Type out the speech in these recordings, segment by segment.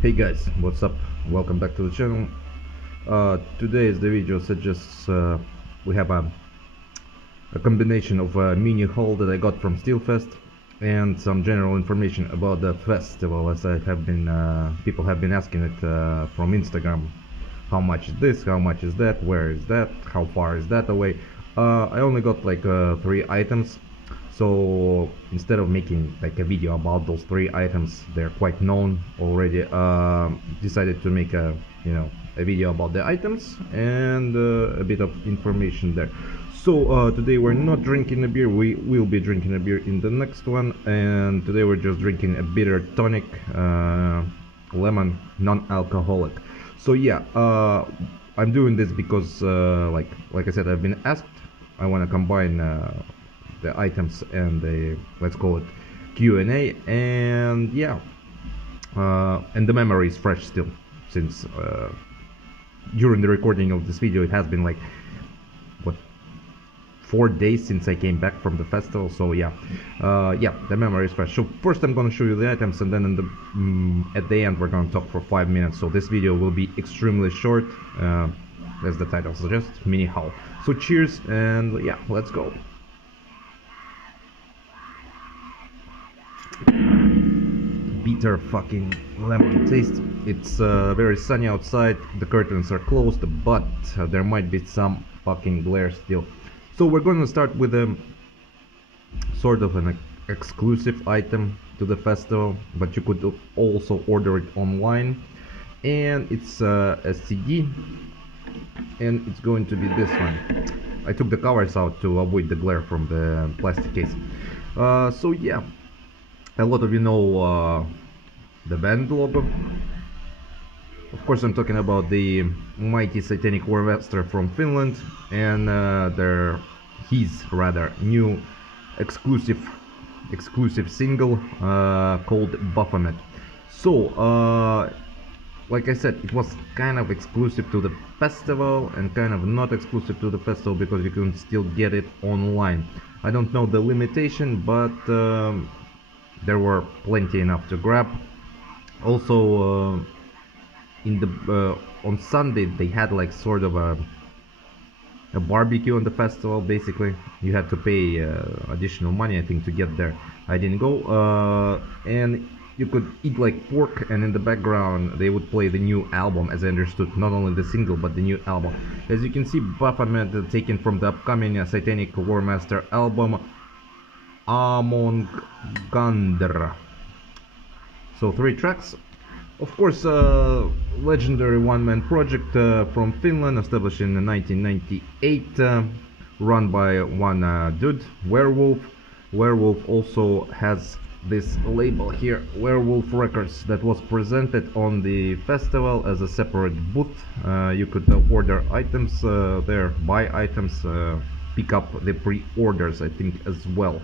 Hey guys, what's up? Welcome back to the channel. Today's the video suggests we have a combination of a mini haul that I got from SteelFest and some general information about the festival, as I have been people have been asking it from Instagram. How much is this? How much is that? Where is that? How far is that away? I only got like 3 items. So instead of making like a video about those 3 items, they're quite known already. Decided to make a video about the items and a bit of information there. So today we're not drinking a beer. We will be drinking a beer in the next one, and today we're just drinking a bitter tonic, lemon, non-alcoholic. So yeah, I'm doing this because like I said, I've been asked. I want to combine the items and the, let's call it, Q&A, and yeah, and the memory is fresh still, since during the recording of this video it has been like what, 4 days since I came back from the festival. So yeah, the memory is fresh. So first I'm gonna show you the items, and then at the end we're gonna talk for 5 minutes. So this video will be extremely short, as the title suggests, mini haul. So cheers, and yeah, let's go. Bitter fucking lemon taste. It's very sunny outside, the curtains are closed, but there might be some fucking glare still. So we're going to start with a sort of an exclusive item to the festival, but you could also order it online, and it's a CD, and it's going to be this one. I took the covers out to avoid the glare from the plastic case. So yeah, a lot of you know the band logo. Of course, I'm talking about the mighty Satanic Warmaster from Finland, and his new exclusive single called Baphomet. So like I said, it was kind of exclusive to the festival and kind of not exclusive to the festival, because you can still get it online. I don't know the limitation, but there were plenty enough to grab. Also, on Sunday they had like sort of a barbecue on the festival. Basically, you had to pay additional money, I think, to get there. I didn't go, and you could eat like pork, and in the background they would play the new album, as I understood, not only the single but the new album. As you can see, Baphomet taken from the upcoming Satanic Warmaster album Among Gandra. So 3 tracks. Of course, legendary one-man project from Finland, established in 1998, run by one dude, Werewolf. Werewolf also has this label here, Werewolf Records, that was presented on the festival as a separate booth. You could order items there, buy items, pick up the pre-orders, I think, as well.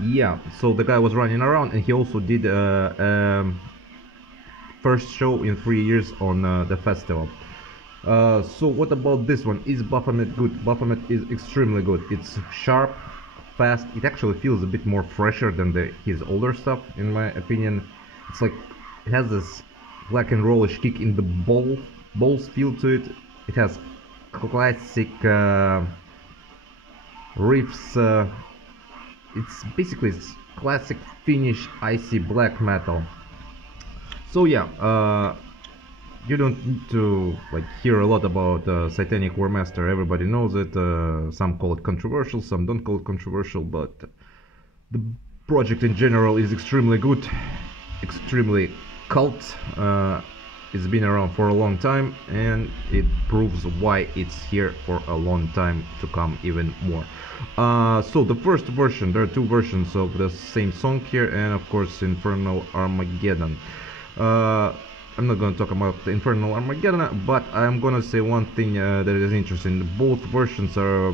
Yeah, so the guy was running around, and he also did first show in 3 years on the festival. So what about this one? Is Baphomet good? Baphomet is extremely good. It's sharp, fast. It actually feels a bit more fresher than his older stuff, in my opinion. It's like it has this black and rollish kick in the balls feel to it. It has classic riffs. It's basically classic Finnish icy black metal. So yeah, you don't need to like hear a lot about Satanic Warmaster. Everybody knows it. Some call it controversial, some don't call it controversial, but the project in general is extremely good, extremely cult. It's been around for a long time, and it proves why it's here for a long time to come, even more. So the first version, there are 2 versions of the same song here, and of course Infernal Armageddon. I'm not going to talk about the Infernal Armageddon, but I'm going to say one thing that is interesting. Both versions are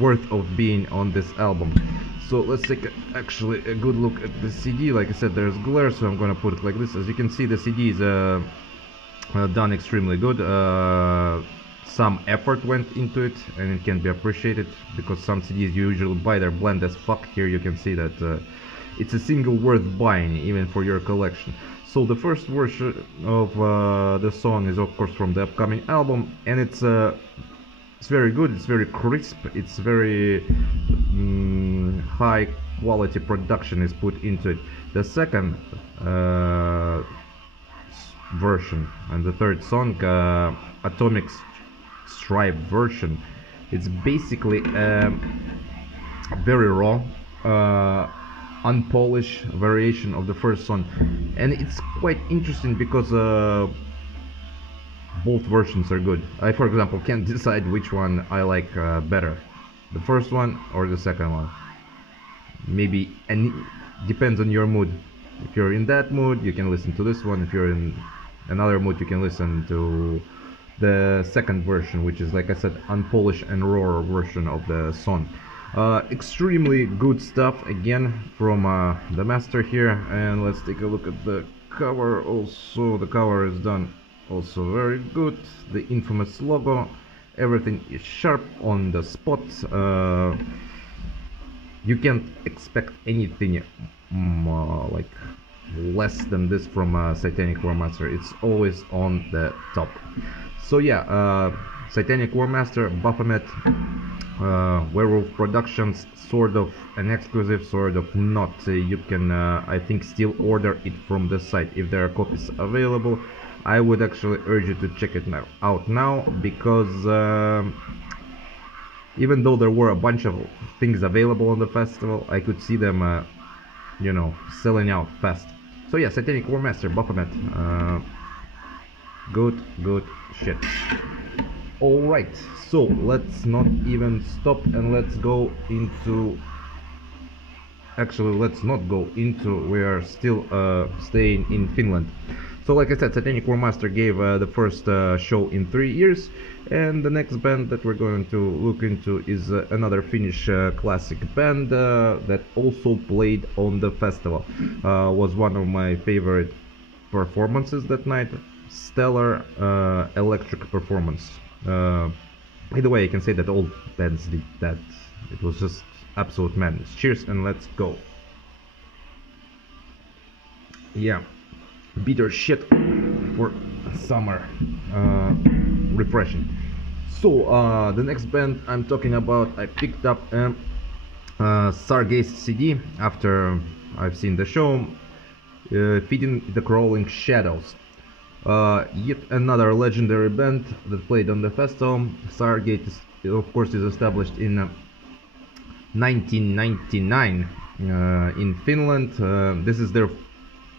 worth of being on this album. So let's take actually a good look at the CD. Like I said, there's glare, so I'm going to put it like this. As you can see, the CD is done extremely good. Some effort went into it, and it can be appreciated, because some CDs you usually buy, they're bland as fuck. Here you can see that it's a single worth buying even for your collection. So the first version of the song is of course from the upcoming album, and it's very good, it's very crisp, it's very high quality production is put into it. The second version and the third song, Atomic Stripe version, it's basically very raw, unpolished variation of the first song, and it's quite interesting because both versions are good. I, for example, can't decide which one I like better, the first one or the second one. Maybe, and depends on your mood. If you're in that mood, you can listen to this one. If you're in another mood, you can listen to the second version, which is, like I said, unpolished and raw version of the song. Extremely good stuff again from the master here. And let's take a look at the cover. Also, the cover is done also very good. The infamous logo, everything is sharp on the spot. You can't expect anything like less than this from Satanic Warmaster. It's always on the top. So yeah, Satanic Warmaster, Baphomet, Werewolf Productions, sort of an exclusive, sort of not. You can, I think, still order it from the site if there are copies available. I would actually urge you to check it out now, because even though there were a bunch of things available on the festival, I could see them, you know, selling out fast. So yeah, Satanic Warmaster, Baphomet, good shit. Alright, so let's not even stop and let's go into... Actually, let's not go into... We are still staying in Finland. So like I said, Satanic Warmaster gave the first show in 3 years, and the next band that we're going to look into is another Finnish classic band that also played on the festival. Was one of my favorite performances that night. Stellar electric performance. By the way, I can say that all bands did that. It was just absolute madness. Cheers and let's go. Yeah. Bitter shit for summer, refreshing. So the next band I'm talking about, I picked up Stargaze Cd after I've seen the show, Feeding the Crawling Shadows. Yet another legendary band that played on the festival. Stargaze, of course, is established in 1999 in Finland. This is their...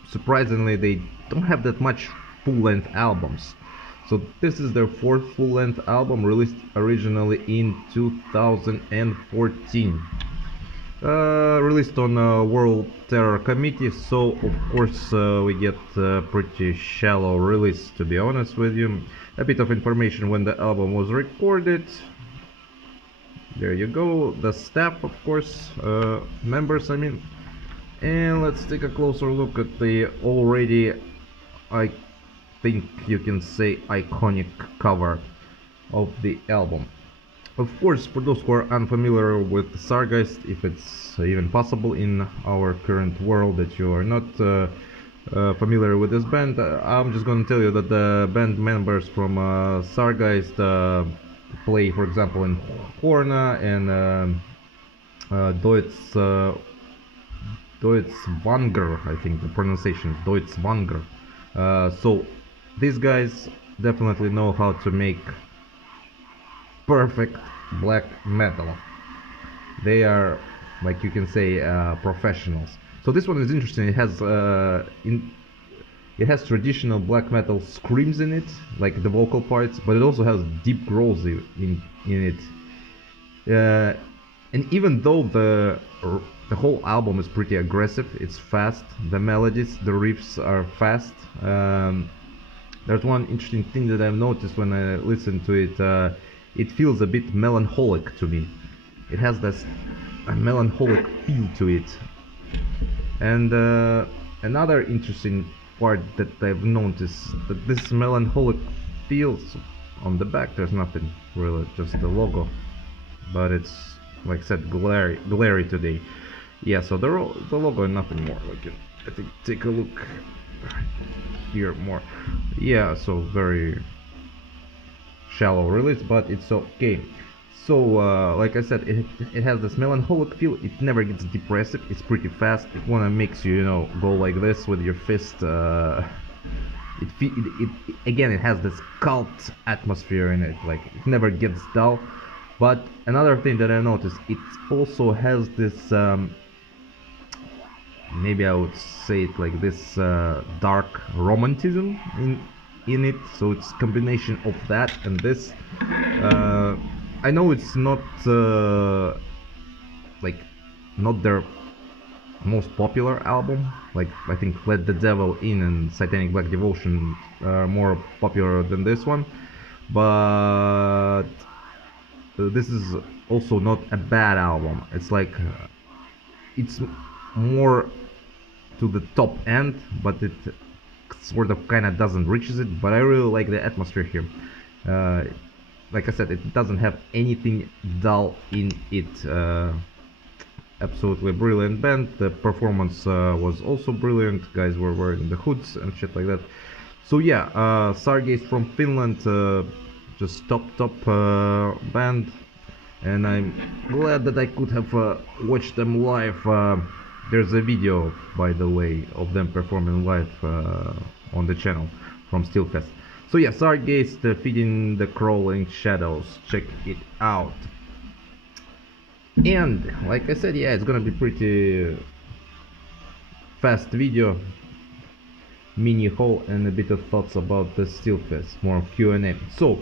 Surprisingly, they don't have that much full-length albums. So this is their fourth full-length album, released originally in 2014. Released on World Terror Committee, so of course we get a pretty shallow release, to be honest with you. A bit of information when the album was recorded. There you go, the staff, of course, members, I mean. And let's take a closer look at the already, I think you can say, iconic cover of the album. Of course, for those who are unfamiliar with Sargeist, if it's even possible in our current world that you are not familiar with this band, I'm just going to tell you that the band members from Sargeist play, for example, in Horna and Deutschwanger, I think the pronunciation is Deutschwanger. So these guys definitely know how to make perfect black metal. They are, like you can say, professionals. So this one is interesting. It has traditional black metal screams in it, like the vocal parts, but it also has deep growls in it. And even though the whole album is pretty aggressive, it's fast, the melodies, the riffs are fast. There's one interesting thing that I've noticed when I listen to it. It feels a bit melancholic to me. It has this melancholic feel to it. And another interesting part that I've noticed, that this melancholic feels on the back, there's nothing really, just the logo, but it's, like I said, glary today. Yeah, so the logo and nothing more. Like, I think take a look here more. Yeah, so very shallow release, but it's okay. So like I said, it has this melancholic feel. It never gets depressive. It's pretty fast. It wanna makes you, you know, go like this with your fist. Again, it has this cult atmosphere in it. Like, it never gets dull. But another thing that I noticed, it also has this maybe I would say it like this, dark romanticism in it. So it's combination of that and this. I know it's not like not their most popular album. Like, I think Let the Devil In and Satanic Black Devotion are more popular than this one, but this is also not a bad album. It's like it's more to the top end, but it sort of kind of doesn't reaches it. But I really like the atmosphere here. Like I said, it doesn't have anything dull in it. Absolutely brilliant band. The performance was also brilliant. Guys were wearing the hoods and shit like that. So yeah, Sargeist from Finland, just top band, and I'm glad that I could have watched them live. There's a video, by the way, of them performing live on the channel from SteelFest. So yeah, Sargeist, Feeding the Crawling Shadows. Check it out. And like I said, yeah, it's gonna be pretty fast video, mini haul and a bit of thoughts about the SteelFest, more Q&A. So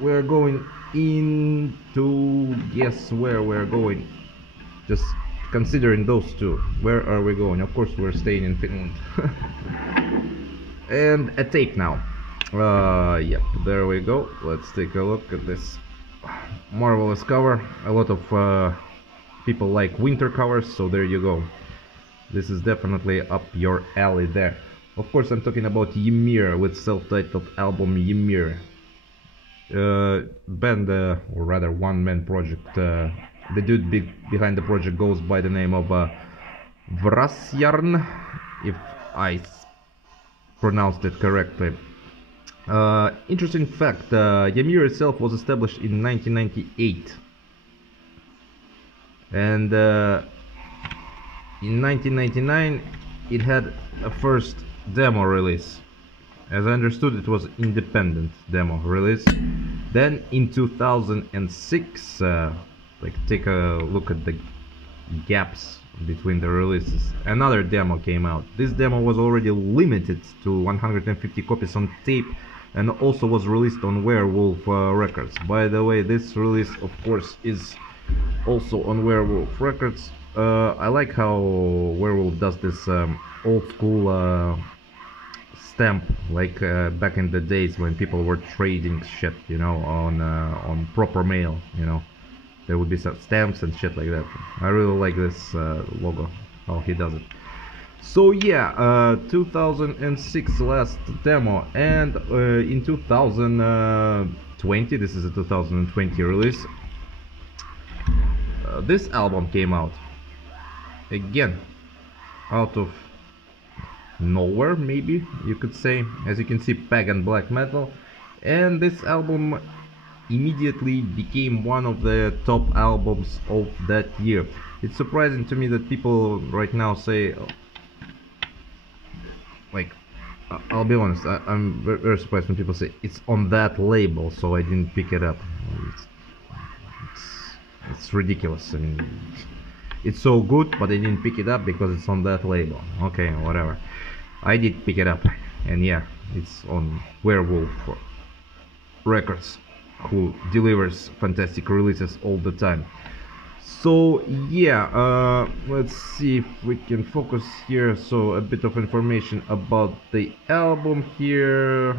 we're going into, guess where we're going, just considering those two. Where are we going? Of course we're staying in Finland. And a tape now. Yep, there we go. Let's take a look at this marvelous cover. A lot of people like winter covers, so there you go. This is definitely up your alley there. Of course, I'm talking about Ymir with self-titled album Ymir. Band, or rather one-man project. The dude behind the project goes by the name of Vrasjarn, if I pronounced it correctly. Interesting fact, Ymir itself was established in 1998, and in 1999 it had a first demo release. As I understood, it was independent demo release. Then in 2006, like, take a look at the gaps between the releases, another demo came out. This demo was already limited to 150 copies on tape, and also was released on Werewolf Records. By the way, this release, of course, is also on Werewolf Records. I like how Werewolf does this old school stamp, like back in the days when people were trading shit, you know, on proper mail, you know. There would be some stamps and shit like that. I really like this logo, how he does it. So yeah, 2006 last demo, and in 2020, this is a 2020 release, this album came out. Again, out of nowhere, maybe you could say. As you can see, Pagan black metal, and this album immediately became one of the top albums of that year. It's surprising to me that people right now say, like, I'll be honest, I'm very surprised when people say it's on that label, so I didn't pick it up. It's ridiculous. I mean, it's so good, but I didn't pick it up because it's on that label. Okay, whatever. I did pick it up, and yeah, it's on Werewolf Records, who delivers fantastic releases all the time. So yeah, let's see if we can focus here. So a bit of information about the album here.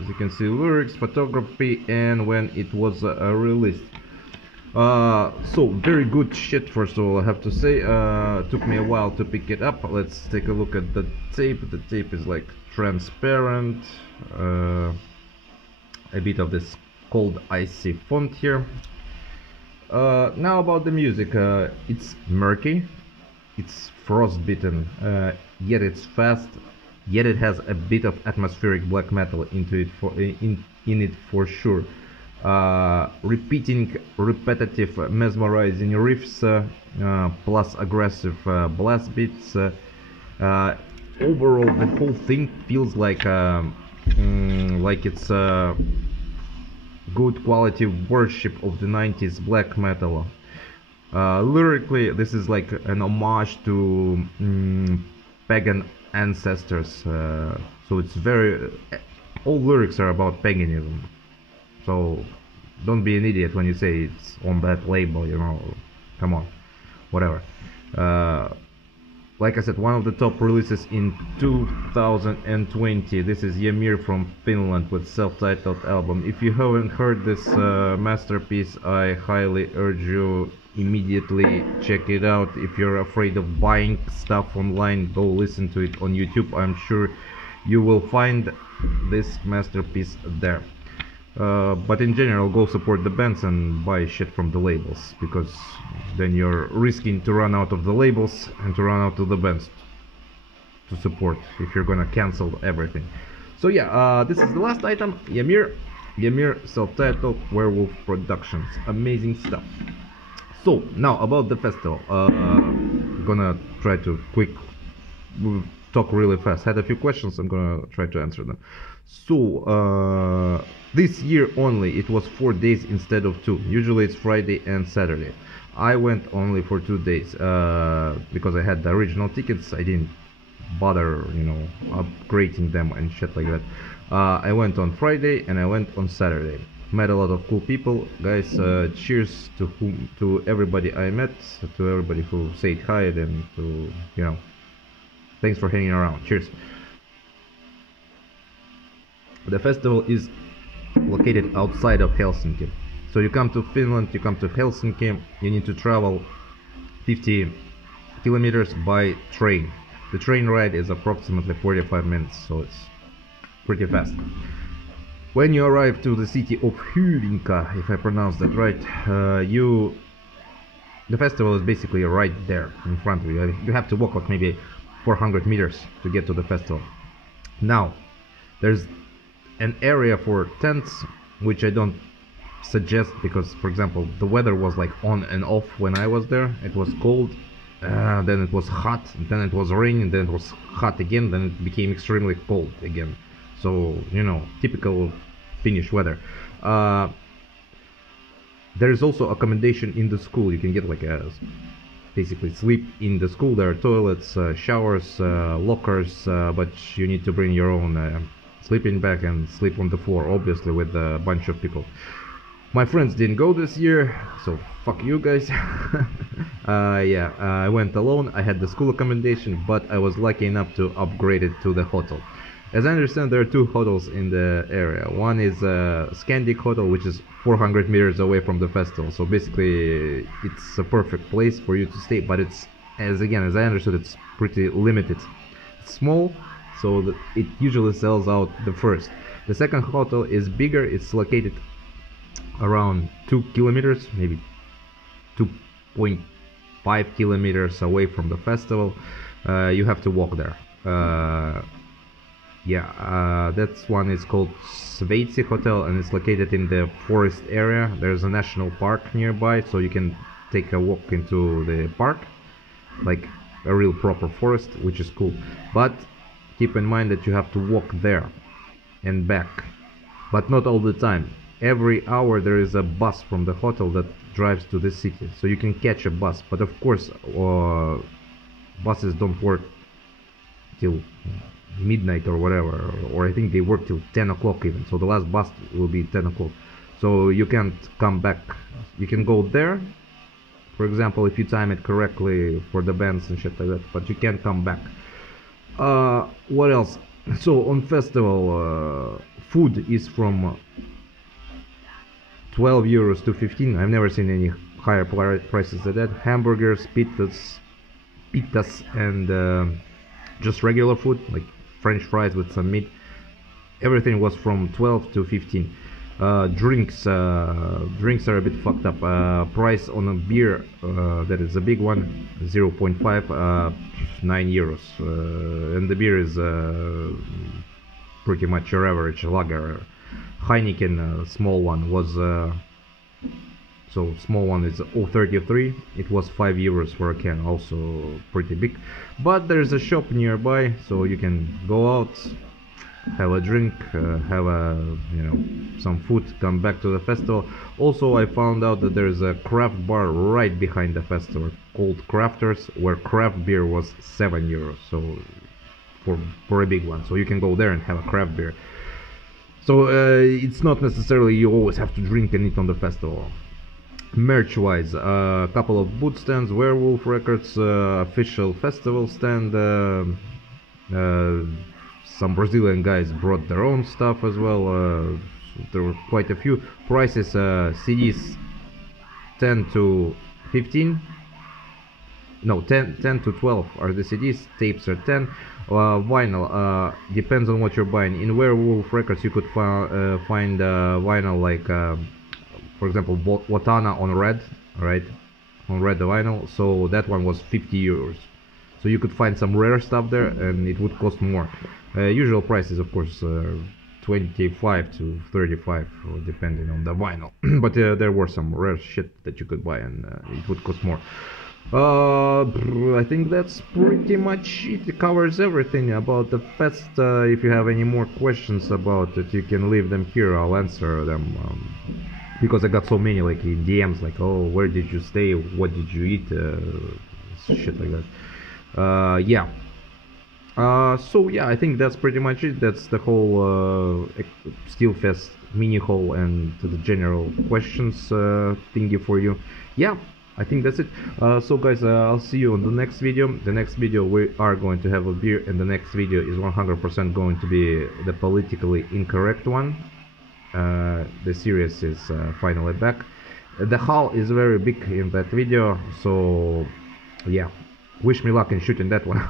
As you can see, lyrics, photography, and when it was released. So very good shit, first of all, I have to say. Took me a while to pick it up. Let's take a look at the tape. The tape is like transparent, a bit of this cold icy font here. Now about the music, it's murky, it's frostbitten, yet it's fast, yet it has a bit of atmospheric black metal into it in it for sure. Repeating, repetitive, mesmerizing riffs, plus aggressive blast beats. Overall, the whole thing feels like it's good quality worship of the 90s black metal. Lyrically, this is like an homage to pagan ancestors. So it's very, all lyrics are about paganism. So don't be an idiot when you say it's on that label, you know. Come on, whatever. Like I said, one of the top releases in 2020. This is Ymir from Finland with self-titled album. If you haven't heard this masterpiece, I highly urge you immediately check it out. If you're afraid of buying stuff online, go listen to it on YouTube. I'm sure you will find this masterpiece there. But in general, go support the bands and buy shit from the labels, because then you're risking to run out of the labels and to run out of the bands to support if you're gonna cancel everything. So yeah, this is the last item. Ymir, self-titled, Werewolf Productions. Amazing stuff. So now about the festival. I'm gonna try to talk really fast. Had a few questions, I'm gonna try to answer them. So this year only it was 4 days instead of 2. Usually it's Friday and Saturday. I went only for 2 days because I had the original tickets. I didn't bother, you know, upgrading them and shit like that. I went on Friday and I went on Saturday. Met a lot of cool people, guys. Cheers to everybody I met, to everybody who said hi, and to, you know, thanks for hanging around. Cheers. The festival is located outside of Helsinki. So you come to Finland, you come to Helsinki, you need to travel 50 kilometers by train. The train ride is approximately 45 minutes, so it's pretty fast. When you arrive to the city of Hyvinka, if I pronounce that right, the festival is basically right there in front of you. You have to walk like maybe 400 meters to get to the festival. Now, there's an area for tents, which I don't suggest because, for example, the weather was like on and off when I was there. It was cold, then it was hot, then it was raining, then it was hot again, then it became extremely cold again. So, you know, typical Finnish weather. There is also accommodation in the school. You can get like basically sleep in the school. There are toilets, showers, lockers, but you need to bring your own sleeping bag and sleep on the floor, obviously with a bunch of people. My friends didn't go this year, so fuck you guys. Yeah, I went alone. I had the school accommodation, but I was lucky enough to upgrade it to the hotel. As I understand, there are 2 hotels in the area. One is a Scandic hotel, which is 400 meters away from the festival. So basically, it's a perfect place for you to stay. But it's, as I understood, it's pretty limited. It's small, so that it usually sells out the first. The second hotel is bigger. It's located around 2 kilometers, maybe 2.5 kilometers away from the festival. You have to walk there. That one is called Sveitsi Hotel, and it's located in the forest area. There's a national park nearby, so you can take a walk into the park, like a real proper forest, which is cool. But keep in mind that you have to walk there and back, but not all the time. Every hour there is a bus from the hotel that drives to the city, so you can catch a bus. But of course, buses don't work till midnight or whatever, or I think they work till 10 o'clock even, so the last bus will be 10 o'clock, so you can't come back. You can go there, for example, if you time it correctly for the bands and shit like that, but you can't come back. What else? So on festival, food is from 12 euros to 15. I've never seen any higher prices than that. Hamburgers, pizzas, and just regular food like French fries with some meat. Everything was from 12 to 15. Drinks are a bit fucked up. Price on a beer, that is a big one, 0.5, 9 euros, and the beer is pretty much your average lager. Heineken, small one, was so small one is 0.33. It was 5 euros for a can, also pretty big. But there's a shop nearby, so you can go out, have a drink, have a, you know, some food, come back to the festival. Also, I found out that there's a craft bar right behind the festival called Crafters, where craft beer was 7 euros, so for a big one. So you can go there and have a craft beer. So it's not necessarily you always have to drink and eat on the festival. Merch wise, a couple of boot stands, Werewolf Records, official festival stand, some Brazilian guys brought their own stuff as well. There were quite a few. Prices, CDs 10 to 15, no, 10 to 12 are the CDs, tapes are 10. Vinyl, depends on what you're buying. In Werewolf Records you could find vinyl like for example Watana on red, right, on red vinyl, so that one was 50 euros. So you could find some rare stuff there and it would cost more. Usual price is of course 25 to 35 depending on the vinyl. But there were some rare shit that you could buy and it would cost more. I think that's pretty much it. It covers everything about the fest. If you have any more questions about it, you can leave them here, I'll answer them, because I got so many like in DMs like, oh, where did you stay, what did you eat, shit like that. Yeah. So yeah, I think that's pretty much it. That's the whole SteelFest mini haul and the general questions thingy for you. Yeah, I think that's it. So guys, I'll see you on the next video. The next video we are going to have a beer, and the next video is 100% going to be the politically incorrect one. The series is finally back. The haul is very big in that video, so yeah, wish me luck in shooting that one.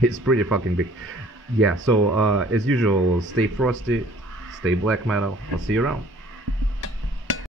It's pretty fucking big. Yeah, so as usual, stay frosty, stay black metal. I'll see you around.